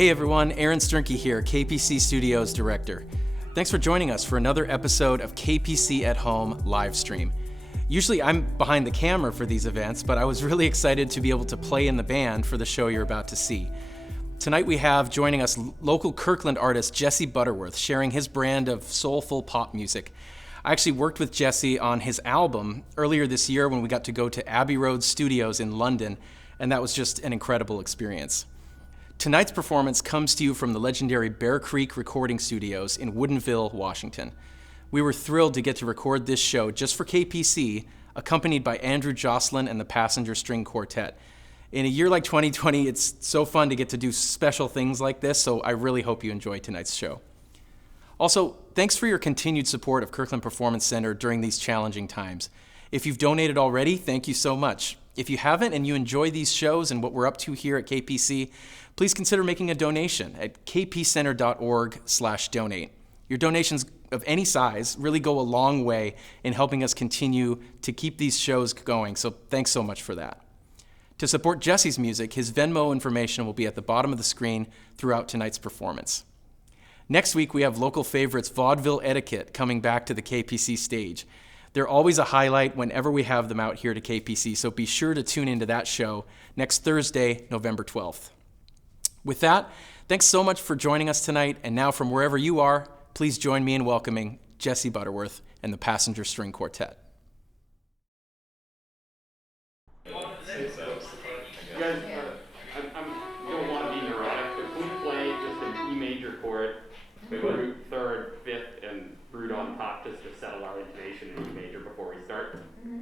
Hey everyone, Aaron Sternke here, KPC Studios Director. Thanks for joining us for another episode of KPC at Home LiveStream. Usually I'm behind the camera for these events, but I was really excited to be able to play in the band for the show you're about to see. Tonight we have joining us local Kirkland artist Jesse Butterworth, sharing his brand of soulful pop music. I actually worked with Jesse on his album earlier this year when we got to go to Abbey Road Studios in London, and that was just an incredible experience. Tonight's performance comes to you from the legendary Bear Creek Recording Studios in Woodinville, Washington. We were thrilled to get to record this show just for KPC, accompanied by Andrew Joslyn and the Passenger String Quartet. In a year like 2020, it's so fun to get to do special things like this, so I really hope you enjoy tonight's show. Also, thanks for your continued support of Kirkland Performance Center during these challenging times. If you've donated already, thank you so much. If you haven't and you enjoy these shows and what we're up to here at KPC, please consider making a donation at kpcenter.org/donate. Your donations of any size really go a long way in helping us continue to keep these shows going, so thanks so much for that. To support Jesse's music, his Venmo information will be at the bottom of the screen throughout tonight's performance. Next week, we have local favorites Vaudeville Etiquette coming back to the KPC stage. They're always a highlight whenever we have them out here to KPC, so be sure to tune into that show next Thursday, November 12th. With that, thanks so much for joining us tonight, and now from wherever you are, please join me in welcoming Jesse Butterworth and the Passenger String Quartet. You guys, I don't want to be neurotic, but can we play just an E major chord, root, third, fifth, and root on top just to settle our intonation in E major before we start? 23.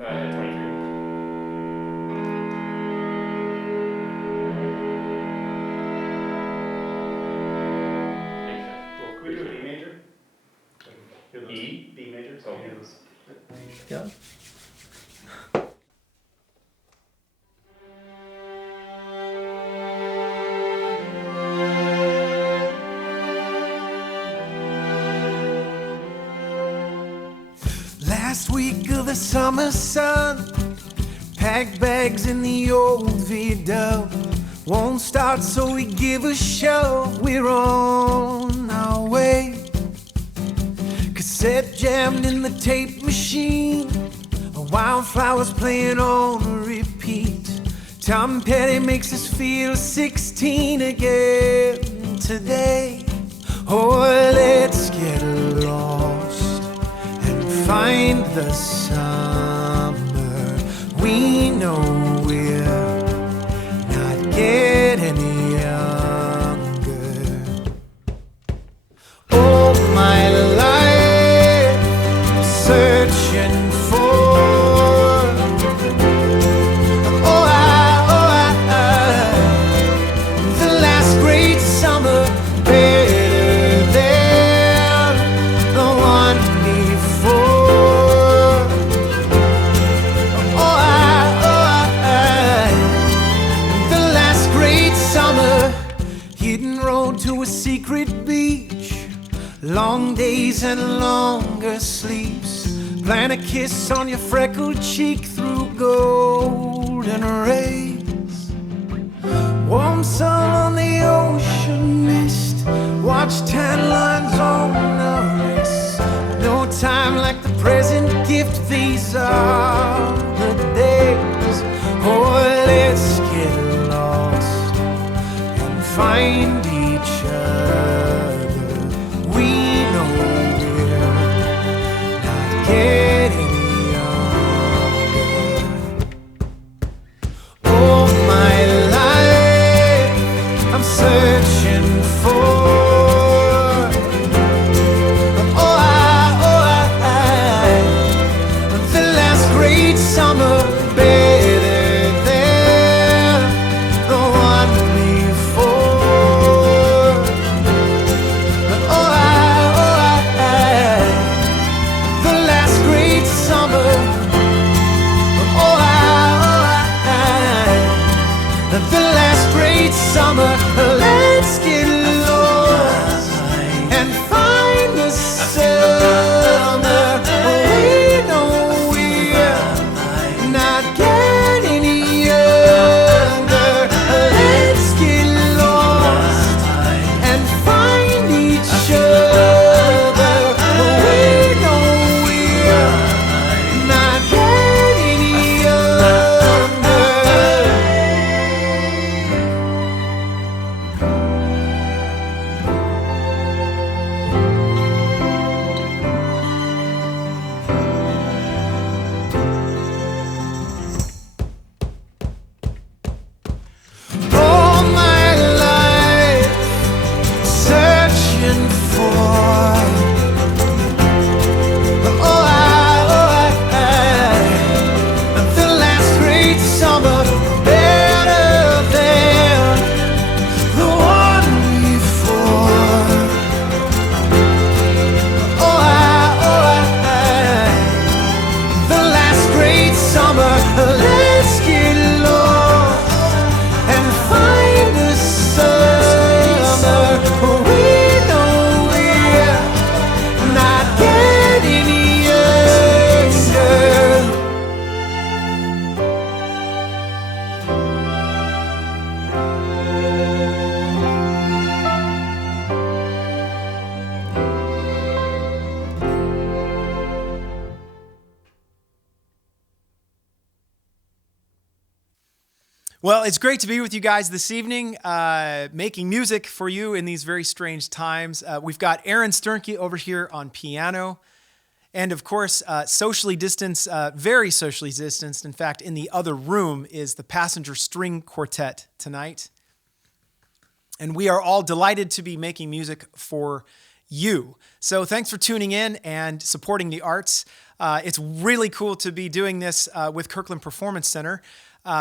We do B major? E? B major? So Yeah. Last week of the summer sun, packed bags in the old VW. Won't start, so we give a show. We're on our way. Cassette jammed in the tape machine, wildflowers playing on repeat. Tom Petty makes us feel 16 again today. Oh, let's get lost and find the summer. We know we're not getting younger. Oh, my life, searching for. Oh, the last great summer, better than the one before. Oh, the last great summer, hidden road to a secret beach, long days and longer sleeps. Plant a kiss on your freckled cheek through golden rays. Warm sun on the ocean mist, watch tan lines on the wrist. No time like the present gift, these are the days. Oh, let's get lost and find each other. We know we're not getting younger. Oh, my life, I'm searching for. The last great summer, better than the one before. Well, it's great to be with you guys this evening, making music for you in these very strange times. We've got Aaron Sternke over here on piano. And of course, socially distanced, very socially distanced. In fact, in the other room is the Passenger String Quartet tonight. And we are all delighted to be making music for you. So thanks for tuning in and supporting the arts. It's really cool to be doing this with Kirkland Performance Center.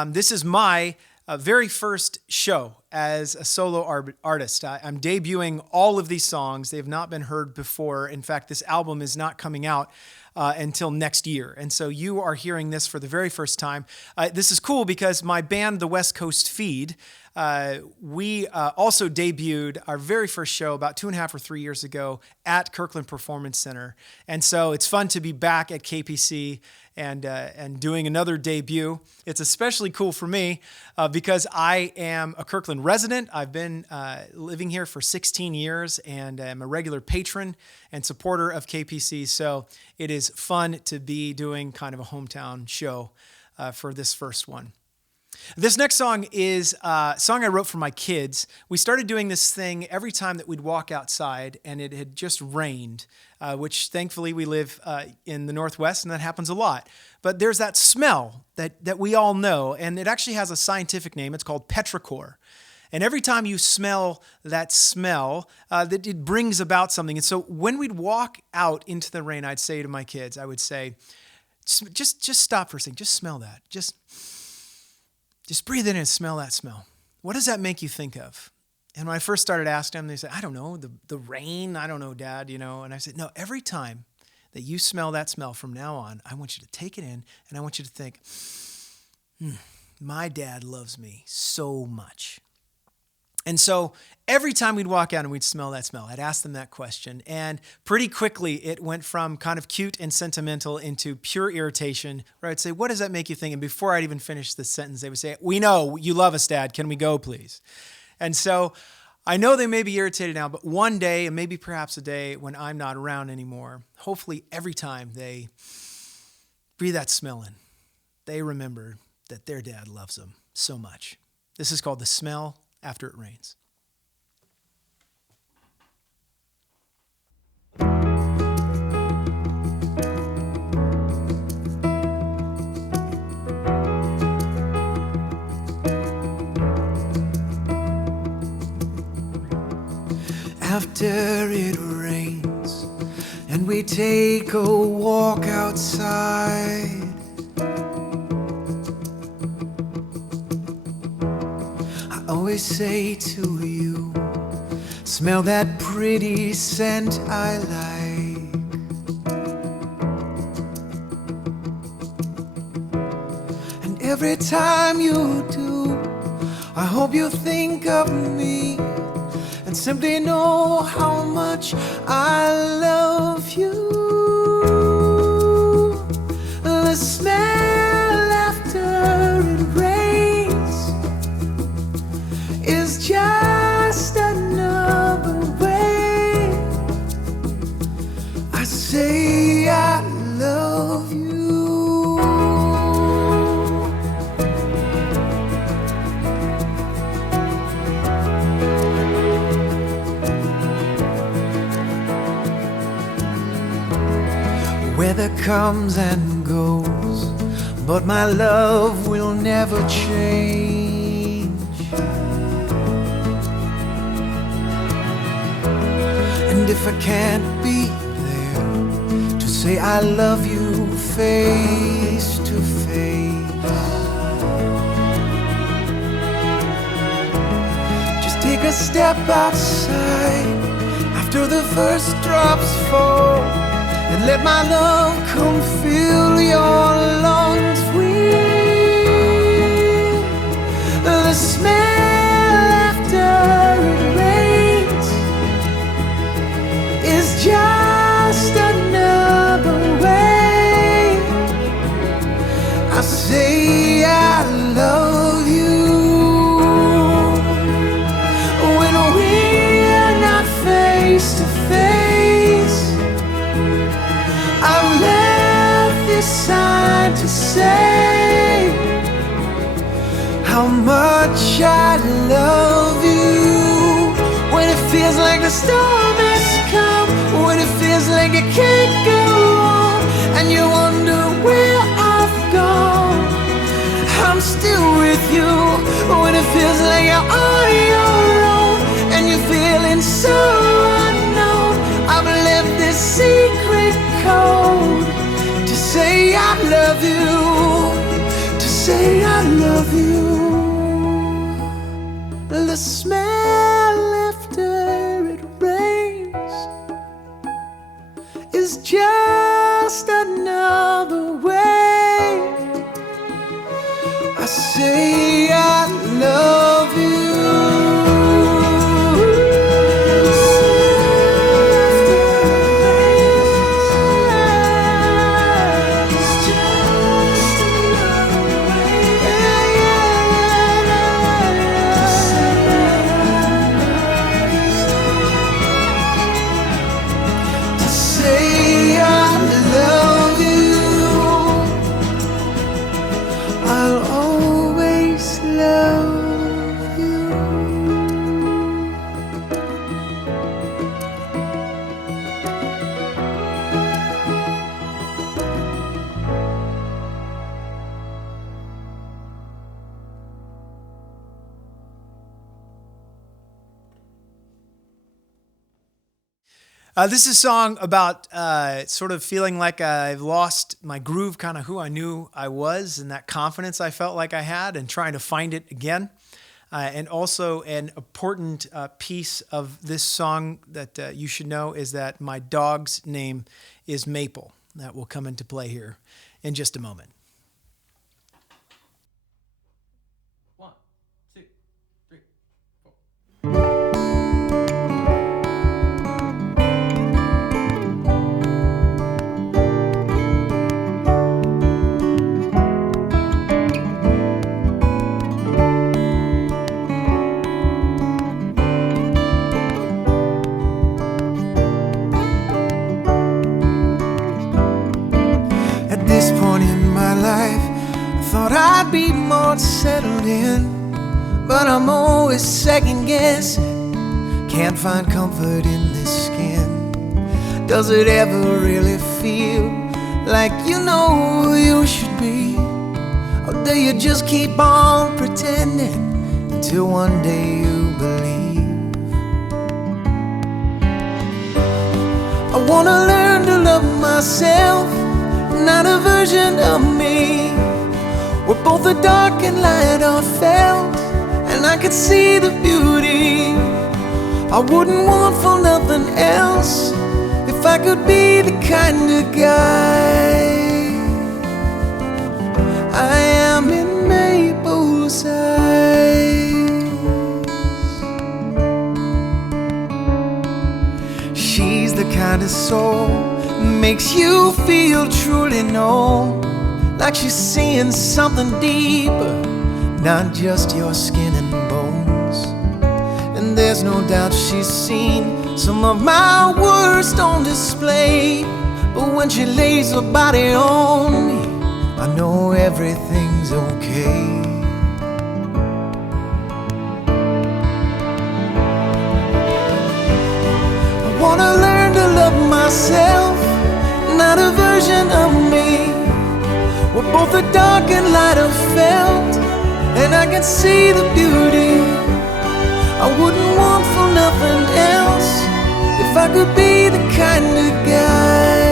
This is my very first show as a solo artist. I'm debuting all of these songs. They have not been heard before. In fact, this album is not coming out until next year. And so you are hearing this for the very first time. This is cool because my band, The West Coast Feed, we also debuted our very first show about 2.5 or 3 years ago at Kirkland Performance Center. And so it's fun to be back at KPC and doing another debut. It's especially cool for me because I am a Kirkland resident. I've been living here for 16 years and I'm a regular patron and supporter of KPC. So it is fun to be doing kind of a hometown show for this first one. This next song is a song I wrote for my kids. We started doing this thing every time that we'd walk outside and it had just rained, which thankfully we live in the Northwest and that happens a lot. But there's that smell that we all know, and it actually has a scientific name. It's called petrichor. And every time you smell that smell, that it brings about something. And so when we'd walk out into the rain, I'd say to my kids, I would say, just stop for a second. Just smell that. Just breathe in and smell that smell. What does that make you think of? And when I first started asking them, they said, I don't know, the rain. I don't know, Dad, you know. And I said, no, every time that you smell that smell from now on, I want you to take it in and I want you to think, my dad loves me so much. And so every time we'd walk out and we'd smell that smell, I'd ask them that question. And pretty quickly, it went from kind of cute and sentimental into pure irritation, where I'd say, what does that make you think? And before I'd even finish the sentence, they would say, we know you love us, Dad. Can we go, please? And so I know they may be irritated now, but one day, and maybe perhaps a day when I'm not around anymore, hopefully every time they breathe that smell in, they remember that their dad loves them so much. This is called The Smell After It Rains. After it rains and we take a walk outside, I always say to you, smell that pretty scent I like. And every time you do, I hope you think of me and simply know how much I love you. The smell after it rains is just another way I say I love you. Weather comes and goes, but my love will never change. And if I can't be there to say I love you face to face, just take a step outside after the first drops fall, and let my love come fill your lungs with the smell after it rains is just another way I say I love you. When we're not face to face, I've left this sign to say how much I love you. When it feels like the storm has come, when it feels like it can't go on, and you wonder where I've gone, I'm still with you. When it feels like you're on your own, and you're feeling so unknown, I've left this secret code to say I love you, to say I love you. The smell after it rains is just another way I say I love you. This is a song about sort of feeling like I've lost my groove, kind of who I knew I was, and that confidence I felt like I had, and trying to find it again. And also an important piece of this song that you should know is that my dog's name is Maple. That will come into play here in just a moment. 1, 2, 3, 4. Thought I'd be more settled in, but I'm always second guessing. Can't find comfort in this skin. Does it ever really feel like you know who you should be? Or do you just keep on pretending until one day you believe? I wanna learn to love myself, not a version of me where both the dark and light are felt, and I could see the beauty. I wouldn't want for nothing else if I could be the kind of guy I am in Maple's eyes. She's the kind of soul makes you feel truly known, like she's seeing something deeper, not just your skin and bones. And there's no doubt she's seen some of my worst on display, but when she lays her body on me, I know everything's okay. I wanna learn to love myself, not a version of me where both the dark and light are felt, and I can see the beauty. I wouldn't want for nothing else if I could be the kind of guy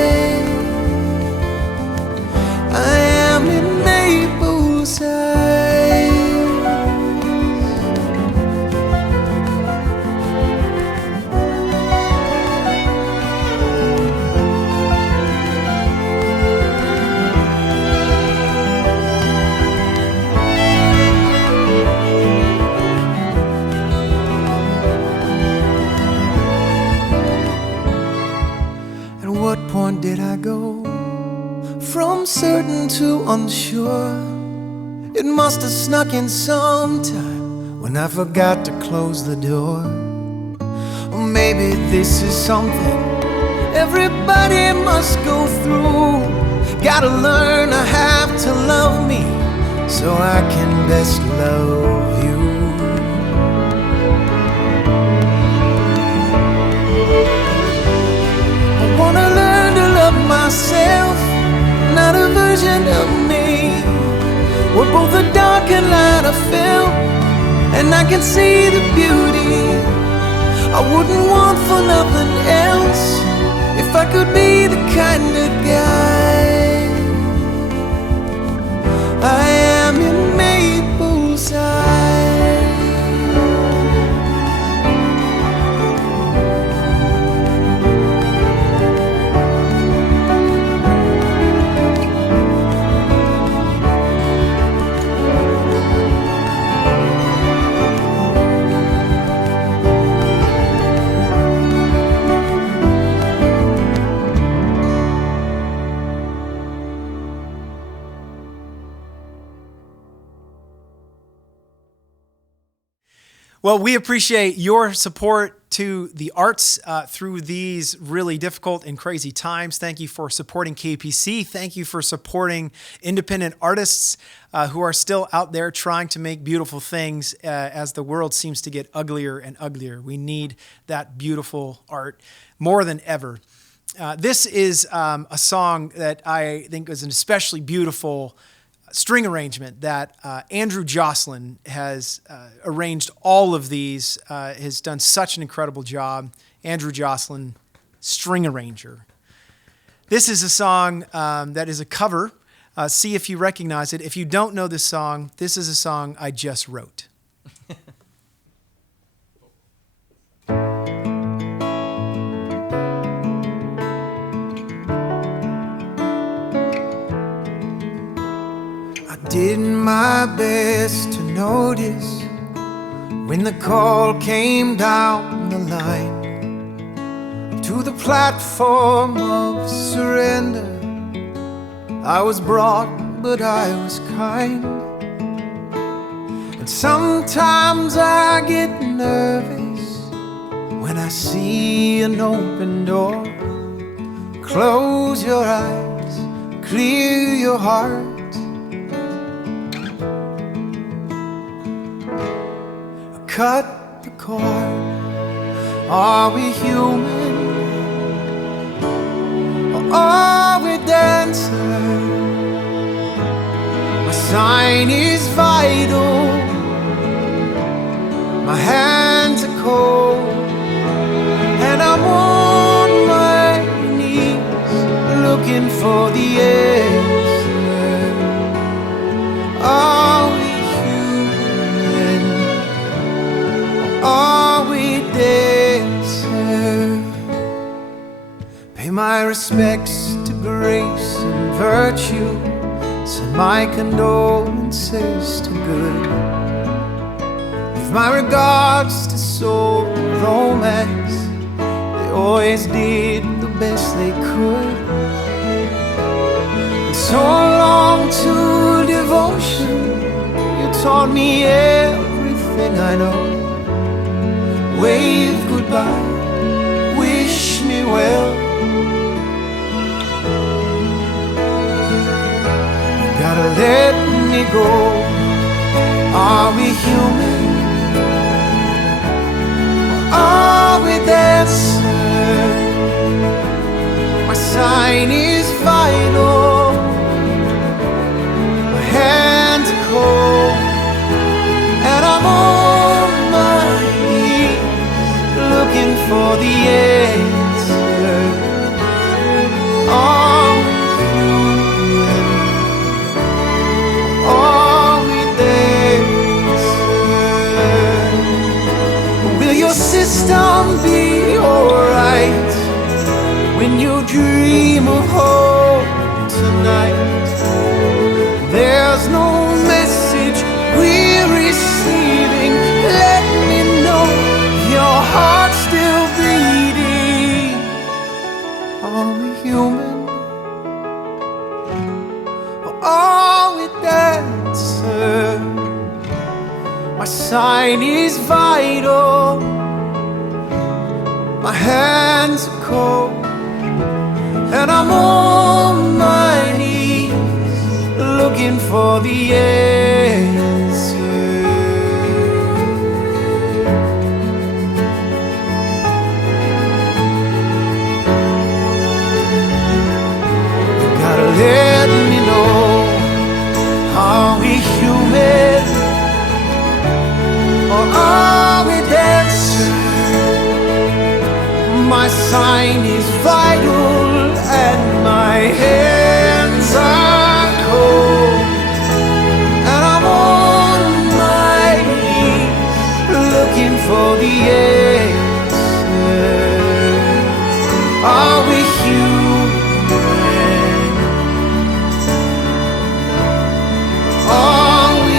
I am in Maple's eyes. Point did I go from certain to unsure? It must have snuck in sometime when I forgot to close the door. Or maybe this is something everybody must go through. Gotta learn I have to love me so so I can best love you. I wanna learn to love myself, not a version of me. We're both the dark and light I feel, and I can see the beauty. I wouldn't want for nothing else if I could be the kind of guy I am in Maple's eyes. Well, we appreciate your support to the arts through these really difficult and crazy times. Thank you for supporting KPC. Thank you for supporting independent artists who are still out there trying to make beautiful things as the world seems to get uglier and uglier. We need that beautiful art more than ever. This is a song that I think is an especially beautiful string arrangement that Andrew Joslyn has arranged all of these, has done such an incredible job. Andrew Joslyn, string arranger. This is a song that is a cover. See if you recognize it. If you don't know this song, this is a song I just wrote. Did my best to notice when the call came down the line to the platform of surrender. I was brought, but I was kind. And sometimes I get nervous when I see an open door. Close your eyes, clear your heart. Cut the cord. Are we human or are we dancers? My sign is vital, my hands are cold, and I'm on my knees looking for the answer. Are we are we dancer? Pay my respects to grace and virtue, send my condolences to good. With my regards to soul romance, they always did the best they could. And so long to devotion, you taught me everything I know. Wave goodbye, wish me well. You gotta let me go. Are we human or are we dancers? My sign is vital, my hands are cold, and I'm on my looking for the answer. Are we human? Are we dancers? Will your system be alright when you dream of home tonight? There's no message we're receiving. Let me know your heart's still beating. Are we human or are we dancers? My sign is vital, my hands are cold, and I'm on my knees looking for the air. let me know. Are we human or are we dancing? My sign is vital and my hands are cold, and I'm on my knees looking for the answer. Are we human? Are we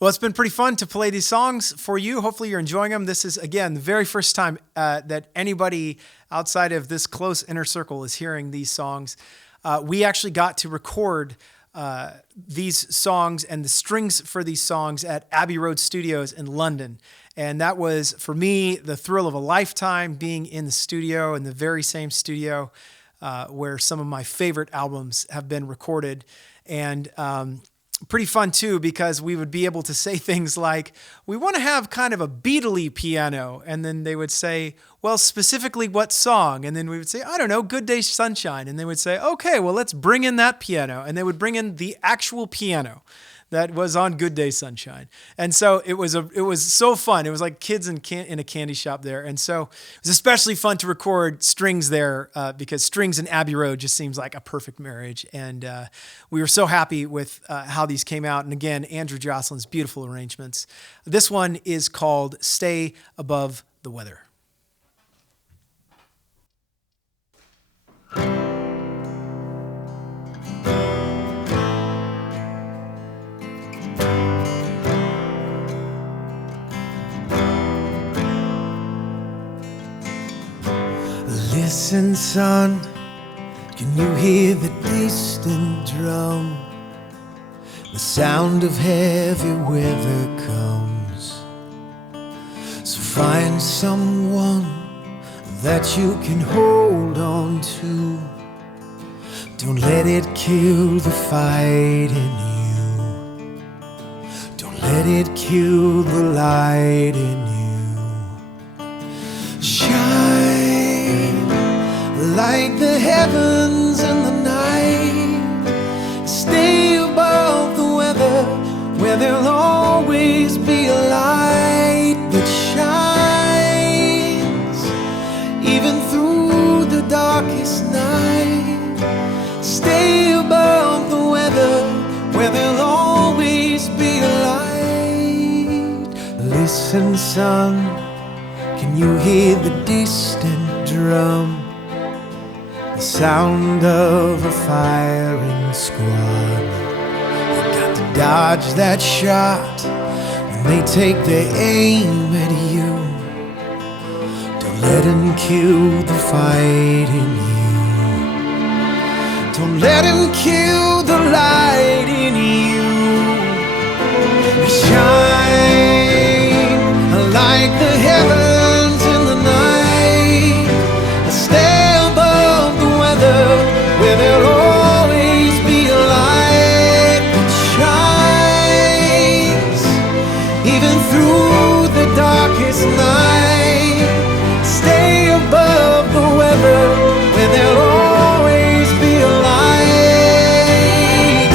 Well, it's been pretty fun to play these songs for you. Hopefully you're enjoying them. This is, again, the very first time that anybody outside of this close inner circle is hearing these songs. We actually got to record these songs and the strings for these songs at Abbey Road Studios in London. And that was, for me, the thrill of a lifetime, being in the studio, in the very same studio where some of my favorite albums have been recorded. And pretty fun too, because we would be able to say things like, we want to have kind of a Beatle-y piano. And then they would say, well, specifically what song? And then we would say, I don't know, Good Day Sunshine. And they would say, okay, well, let's bring in that piano. And they would bring in the actual piano that was on Good Day Sunshine. And so it was so fun. It was like kids in a candy shop there. And so it was especially fun to record strings there because strings and Abbey Road just seems like a perfect marriage. And we were so happy with how these came out. And again, Andrew Joslyn's beautiful arrangements. This one is called Stay Above the Weather. Listen, son, can you hear the distant drum? The sound of heavy weather comes. So find someone that you can hold on to. Don't let it kill the fight in you. Don't let it kill the light in you. Shine like the heavens in the night. Stay above the weather, where there'll always be a light that shines even through the darkest night. Stay above the weather, where there'll always be a light. Listen, son, can you hear the distant drum? The sound of a firing squad. You got to dodge that shot when they take their aim at you. Don't let them kill the fight in you. Don't let them kill the light in you. Shine like the heavens in the night. Stay above the weather, where there'll always be a light that shines even through the darkest night. Stay above the weather, where there'll always be a light.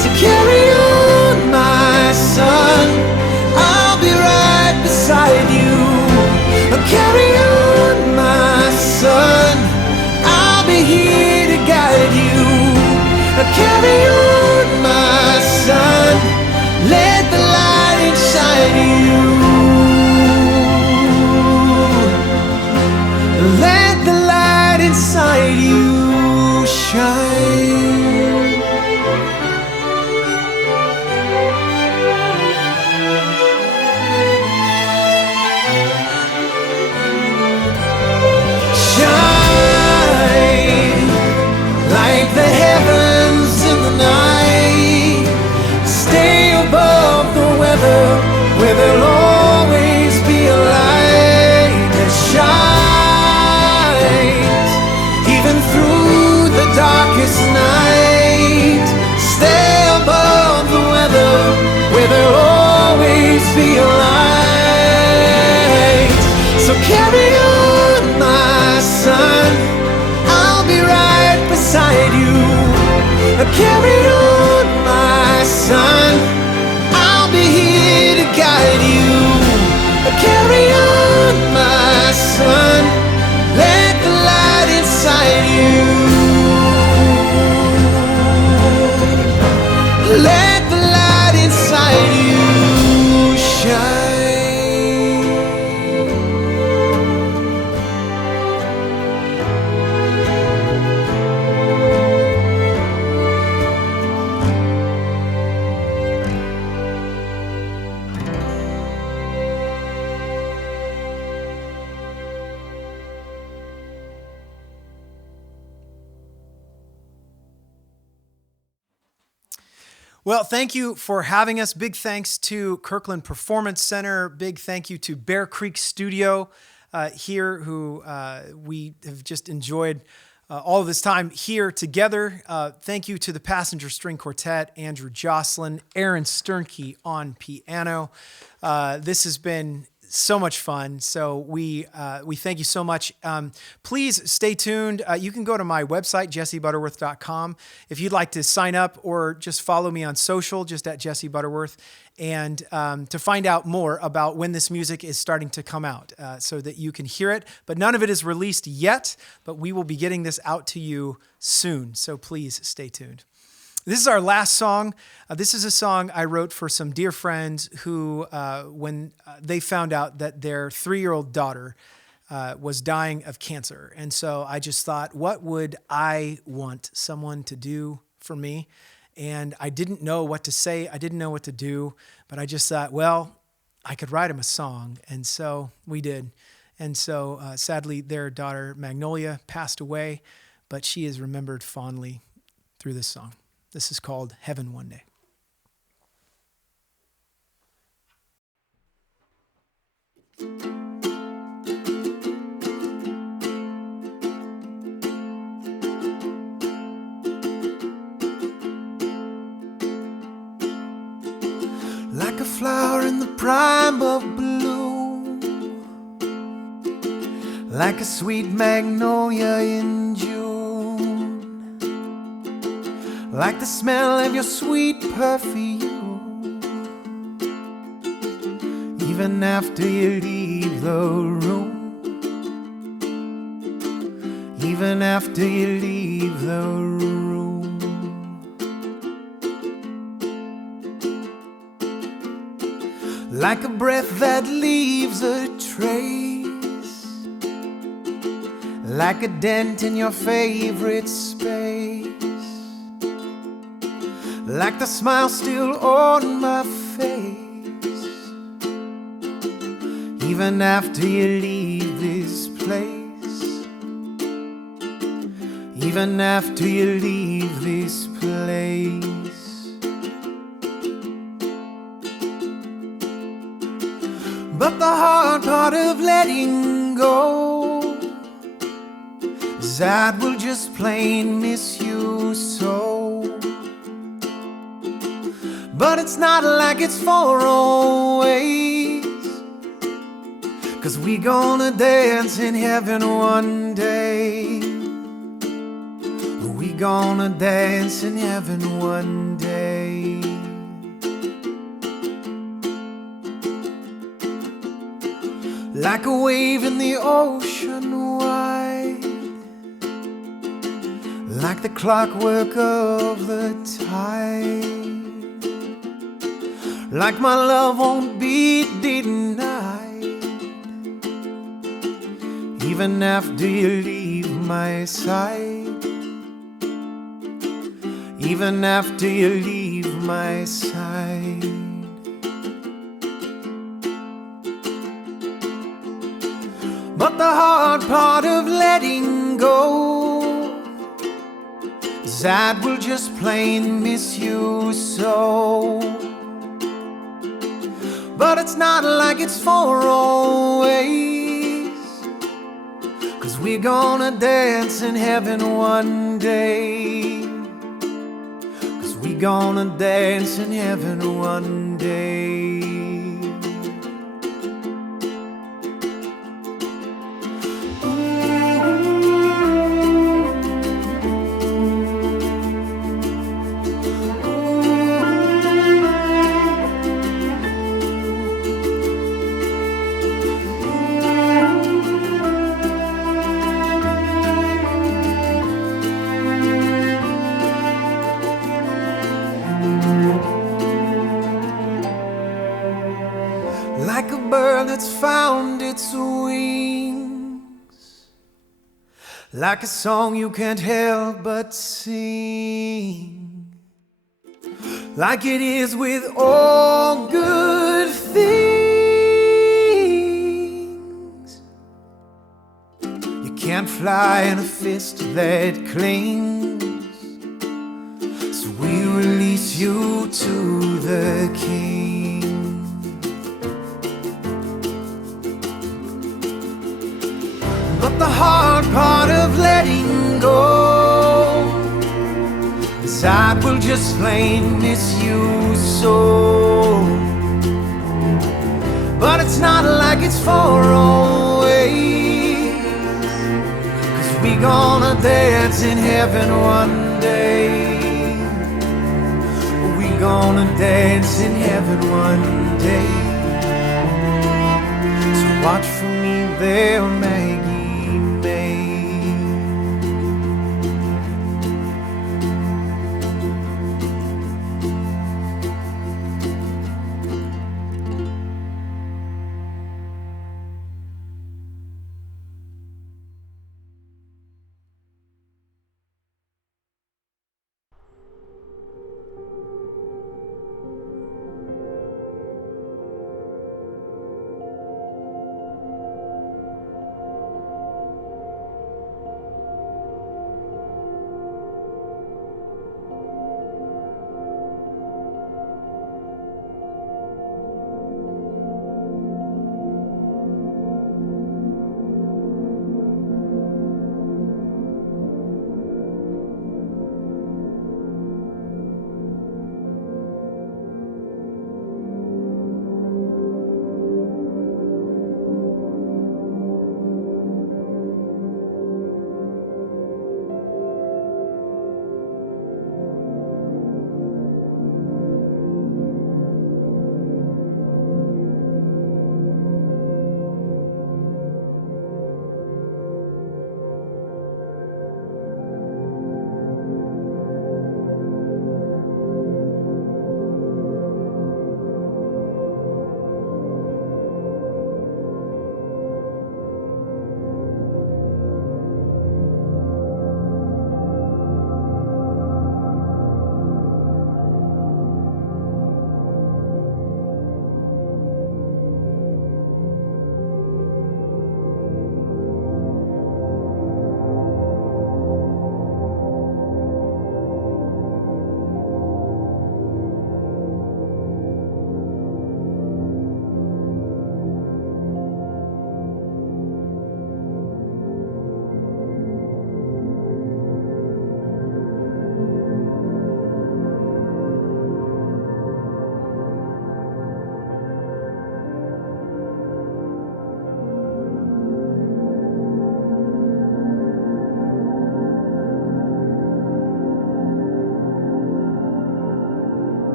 So carry on, my son, I'll be right beside you. Carry on, my son, I'll be here to guide you. Carry on, my son, let the light inside you. Let the light inside you shine. Shine like the heavens in the night. Carry on, my son, I'll be right beside you. Carry on, my son, I'll be here to guide you. Carry on, my son, let the light inside you. Let the light inside you shine. Well, thank you for having us. Big thanks to Kirkland Performance Center. Big thank you to Bear Creek Studio here, who we have just enjoyed all of this time here together. Thank you to the Passenger String Quartet, Andrew Joslyn, Aaron Sternke on piano. This has been so much fun. So we thank you so much. Please stay tuned. You can go to my website, jessebutterworth.com. If you'd like to sign up or just follow me on social, just at Jesse Butterworth, and to find out more about when this music is starting to come out so that you can hear it. But none of it is released yet, but we will be getting this out to you soon. So please stay tuned. This is our last song. This is a song I wrote for some dear friends who, when they found out that their 3-year-old daughter was dying of cancer. And so I just thought, what would I want someone to do for me? And I didn't know what to say. I didn't know what to do. But I just thought, well, I could write him a song. And so we did. And so sadly, their daughter, Magnolia, passed away. But she is remembered fondly through this song. This is called Heaven One Day. Like a flower in the prime of bloom, like a sweet magnolia in June, like the smell of your sweet perfume, even after you leave the room, even after you leave the room. Like a breath that leaves a trace, like a dent in your favorite space, like the smile still on my face, even after you leave this place, even after you leave this place. But the hard part of letting go is I will just plain miss you so. But it's not like it's for always, 'cause we gonna dance in heaven one day. We gonna dance in heaven one day. Like a wave in the ocean wide, like the clockwork of the tide, like my love won't be denied, even after you leave my side, even after you leave my side. But the hard part of letting go is I will just plain miss you so. But it's not like it's for always, 'cause we're gonna dance in heaven one day. 'Cause we're gonna dance in heaven one day. bird that's found its wings, like a song you can't help but sing, like it is with all good things. You can't fly in a fist that clings, so we release you to the king. But the hard part of letting go is I will just plain miss you so. But it's not like it's far away, 'cause we gonna dance in heaven one day. We gonna dance in heaven one day. So watch for me there, man.